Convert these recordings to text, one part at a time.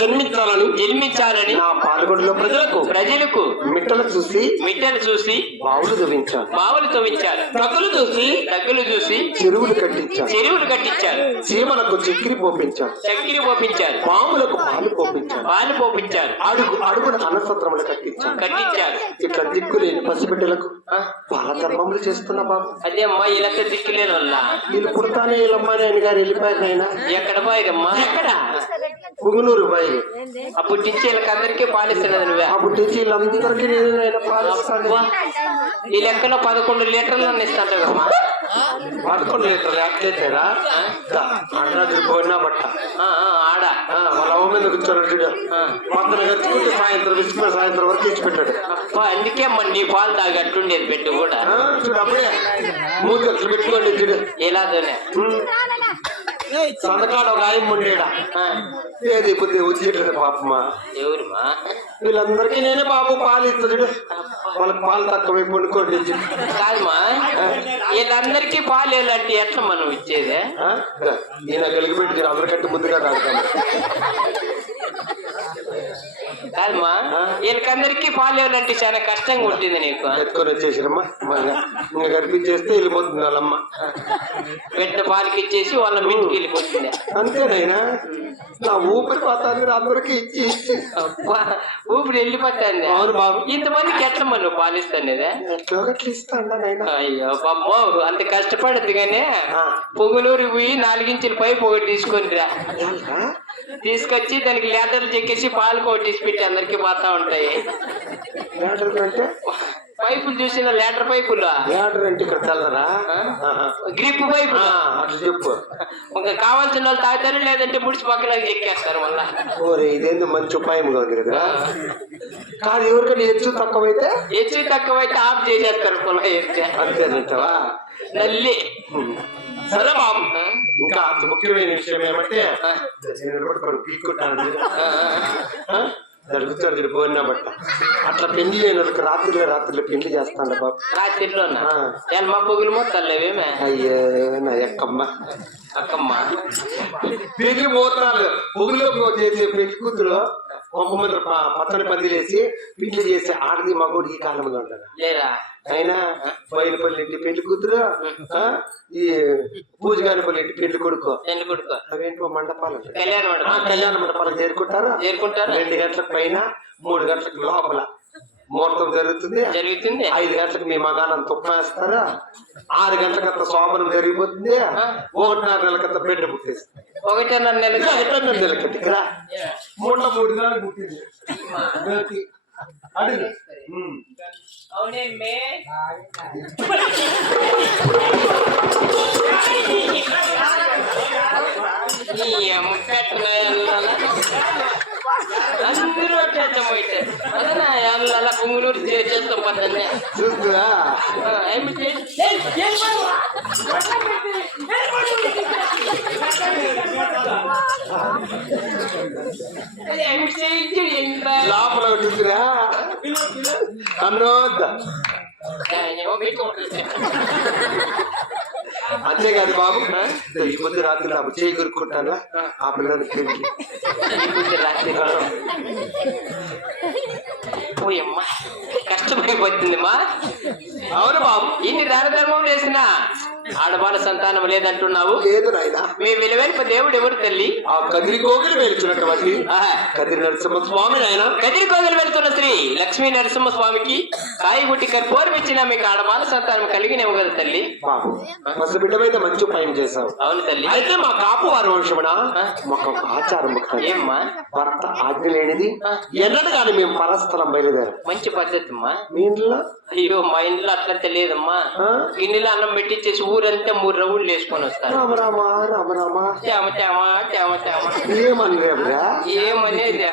జన్మించాలని జన్మించాలని నా పాల్గొండలో ప్రజలకు ప్రజలకు మిట్టలు చూసి మిట్టలు చూసి బావులు తవ్వించాను బావులు తవ్వించారు. ప్రజలు చూసి దగ్గులు చూసి చెరువులు కట్టించాను చెరువులు కట్టించారు. చీమలకు చక్కెర పోపించాను చక్కెర పోపించారు. పాములకు పాలు పోపించాను పాలు పోపించారు. అడుగు అడుగున అన్నసత్రములు కట్టించాను కట్టించారు. ఇట్లా దిక్కులేని పసిబిడ్డలకు పాల ధర్మములు చేస్తున్న బాబు. అదే అమ్మా ఇలాంటి దిక్కులేని వల్ల వీళ్ళు పుడతానే వీళ్ళమ్మ నాయన గారు వెళ్ళిపోయారు నాయన. ఎక్కడ పోయారమ్మా? ఎక్కడ? పుగునూరు బయలు అప్పటి నుంచి వీళ్ళకి అందరికీ పాలిస్తున్నది నువ్వే. అప్పుడు నుంచి వీళ్ళందరికీ నేను నాయన పాలిస్తాను. ఈ లెక్కలో పదకొండు లీటర్లు ఇస్తాంటారమ్మా పదకొండు లీటర్లు ఎట్లయితేరా అన్నది పోయినా బట్ట. ఆడ. వాళ్ళ అవ్వ మీద కూర్చోడు చూడు. కట్టుకుంటే సాయంత్రం విసిపోయి సాయంత్రం వరకు ఇచ్చి పెట్టాడు. అబ్బా, అందుకే మరి నీ పాలు తాగట్టుండేది పెట్టు కూడా. చూడు అప్పుడే మూడు గట్లు పెట్టుకోండి చూడు. ఎలాదోనే ఉమ్. సంతకాడ ఒక ఆయన ఉండేడా ఏది వచ్చేటది పాపమా? ఎవరుమా? వీళ్ళందరికీ నేనే బాబు పాలు ఇస్తా చూడు. వాళ్ళకి పాలు తక్కువ పండుకోండి. కాదమ్మా వీళ్ళందరికీ పాలు ఎలాంటి ఎట్లా మనం ఇచ్చేది? ఆ? ఈయన కలిగి పెట్టి అందరికంటే ముందుగా తాగుతాను కాదమ్మా వీళ్ళకందరికీ పాలు ఎలాంటి చాలా కష్టంగా ఉంటుంది నీకు. ఎత్తుకొని వచ్చేసిరమ్మా. ఇంకా కనిపించేస్తే వెళ్ళిపోతుంది వాళ్ళమ్మ. పెట్ట పాలకి ఇచ్చేసి వాళ్ళ మీటికి వెళ్ళిపోతుంది. అంతేనైనా? నా ఊపిరి పోతాను అందరికీ ఇచ్చి ఇచ్చి. అబ్బా, ఊపిరి వెళ్ళిపోతుంది అవును బాబు. ఇంతమందికి ఎట్లా మనం పాలిస్తానేదే? ఎట్లో ఇస్తాను అయ్యో పాపో అంత కష్టపడద్దు కానీ. పొంగులూరు పోయి నాలుగించుల పైపు ఒకటి తీసుకొని రా? తీసుకొచ్చి దానికి లీటర్లు చెక్కేసి పాలు కొట్టేసి పెట్టి అందరికి పోతా ఉంటాయి. పైపులు చూసిన లీటర్ పైపులు? లీటర్ అంటే ఇక్కడ తెల్లరా? ఆహా. Grip pipe. అట్లా చెప్పు ఇంకా కావాల్సిన వాళ్ళు తాగుతారు లేదంటే ముడిచి పక్కన చెక్కేస్తారు మళ్ళా. ఓరే ఇదేందో మంచి ఉపాయంగా ఉంది కదా. కాదు ఎవరికైనా హెచ్చు తక్కువైతే? హెచ్చు తక్కువైతే ఆఫ్ చేసేస్తారు అంతేనంటవా? నల్లి. సరే బాబు. ఇంకా అంత ముఖ్యమైన విషయం ఏమంటే నేను కూడా కొన్ని పీక్కుంటాను జరుగుతాడు చూడు పోయినా బట్ట. అట్లా పెళ్ళి లేని రాత్రిలో రాత్రిలో పెళ్ళి చేస్తాను బాబు? రాత్రిలోనా ఆ. నేను మా పొగులు మొత్తం లేవేమే అయ్యే నా ఎక్కమ్మ అక్కమ్మ. పెళ్ళి పోతారు. పొగులో చేసే పెళ్ళి కూతురు ఒక మంది పచ్చని పందిలేసి పెళ్ళి చేసే ఆడది మగోడు ఈ కాలంలో ఉంటారు లేరా? అయినా బయలుపల్లి ఇంటి పెళ్ళి కూతురు ఈ పూజగానిపల్లి ఇంటి పెళ్ళి కొడుకు. ఎండు కొడుకో. అవేంటో మండపాలు. కళ్యాణ ఆ మండపం కళ్యాణ మండపాలు చేరుకుంటారు. చేరుకుంటారు. రెండు గంటలకు పైన మూడు గంటలకు లోపల. ముహూర్తం జరుగుతుంది. జరుగుతుంది. ఐదు గంటలకు మీ మగాళ్ళని తుప్పేస్తారు ఆరు గంటలకంత శోభనం జరిగిపోతుంది. ఒకటిన్నర నెలకంత బిడ్డ పుట్టేస్తుంది. ఒకటిన్నర నెలకి ఎట్లా నెలకంటే ఇక్కడ? మూడు మూడు నెలలు పుట్టింది. అడుగు. ఉమ్. అవునేమ్మే అట్టేచ్చమైతారు అదనా ఎల్లల పుంగులూరు చేస్తాం పద్దన్నే చూస్తురా ఆ, ఏమి చే- ఏయ్, ఏం బాబు? ఏమి చేయించు, ఏం బాబు? లోపల చూస్తురా అన్నోద్ద ఆయనేమో పెట్టుకుంటుంది. అంతేకాదు బాబు ఈ పొద్దు రాత్రి నాకు చేయి కొరుక్కుంటానా? ఆ పిల్లలు పెళ్ళి. ఈ బుద్ధి రాత్రి కష్టమైపోతుందమ్మా అవును బాబు. ఇన్ని దానధర్మం చేసిన ఆడవాళ్ళ సంతానం లేదంటున్నావు? లేదు నాయనా. మీ విలువైన దేవుడు ఎవరు తల్లి? ఆ కదిరి కోగిలి వెళ్తున్నటువంటి. కదిరి నరసింహ స్వామి నాయన. కదిరి కోదలు వెళ్తున్న శ్రీ లక్ష్మీ నరసింహ స్వామికి కాయగుట్టి కర్పూరం ఇచ్చిన మీకు ఆడవాళ్ళ సంతానం కలిగిన కదా తల్లి? బాబు మస్తు బిడ్డమైతే మంచి పైన చేశావు. అవును తల్లి. అయితే మా కాపు వారి వంశమున? మాకు ఆచారం. ఏమ్మా? భర్త ఆజ్ఞ లేనిది ఎన్నడు కానీ మేము పరస్థలం బయలుదేరం. మంచి పద్ధతి అమ్మా మీ ఇంట్లో అయ్యో మా ఇంట్లో అట్లా తెలియదమ్మా? గిన్నెలో అన్నం పెట్టించేసి ఊరంతా మూడు రౌండ్లు వేసుకొని వస్తారు. తేమ తేమ తేమ తేమ ఏమనలేదురా ఏమనేది?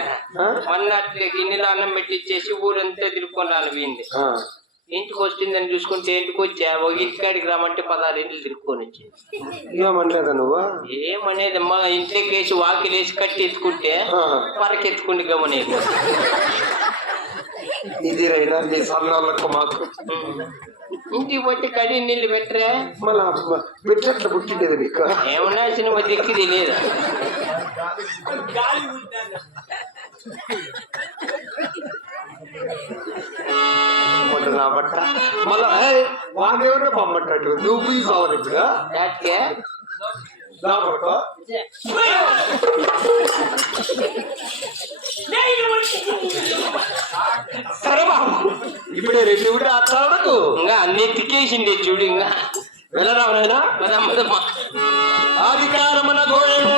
మొన్న అట్లా గిన్నెలో అన్నం పెట్టించేసి ఊరంతా తిరుక్కొని రాలిపోయింది ఆ. ఇంటికి వస్తుందని చూసుకుంటే ఇంటికి వచ్చా? ఒక ఇంటికాడికి రామంటే పదహారు ఇంటికి తిరుక్కొని వచ్చింది. ఏమనలేదా నువ్వు? ఏమనేది అమ్మా ఇంట్లోకి వేసి వాకిలేసి కట్టి ఎత్తుకుంటే. పరకెత్తుకుంటే గమనేది. ఇది రైనా మీ సన్నోళ్ళకు మాకు ఇంటికి పోతే కడి నీళ్ళు పెట్టరే? మళ్ళా బిడ్డట్లు పుట్టిండేది నీకు ఏమన్నా సినిమా దిక్కు తెలియదు మొన్న నా బట్ట మళ్ళా వాడేమన్నా పంపట్టాడు నువ్వు కావాలి ఇప్పుడు. దాటికే నా పడుకో సరే బాబు ఇప్పుడే రెండు కూడా అట్లాడకు ఇంకా అన్ని తిక్కేసింది చూడు ఇంకా. వెళ్ళరా నాయనా? గోయము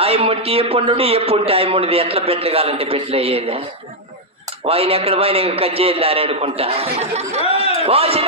ఆయమ్ముంటి ఎప్పుడు ఎప్పుంటే ఆయమ్ముండిది ఎట్లా బిడ్డలు కావాలంటే బిడ్డలు అయ్యేది. ఆయన ఎక్కడ పోయిన ఇంకా కట్ చేయాలి అనుకుంటా పోసి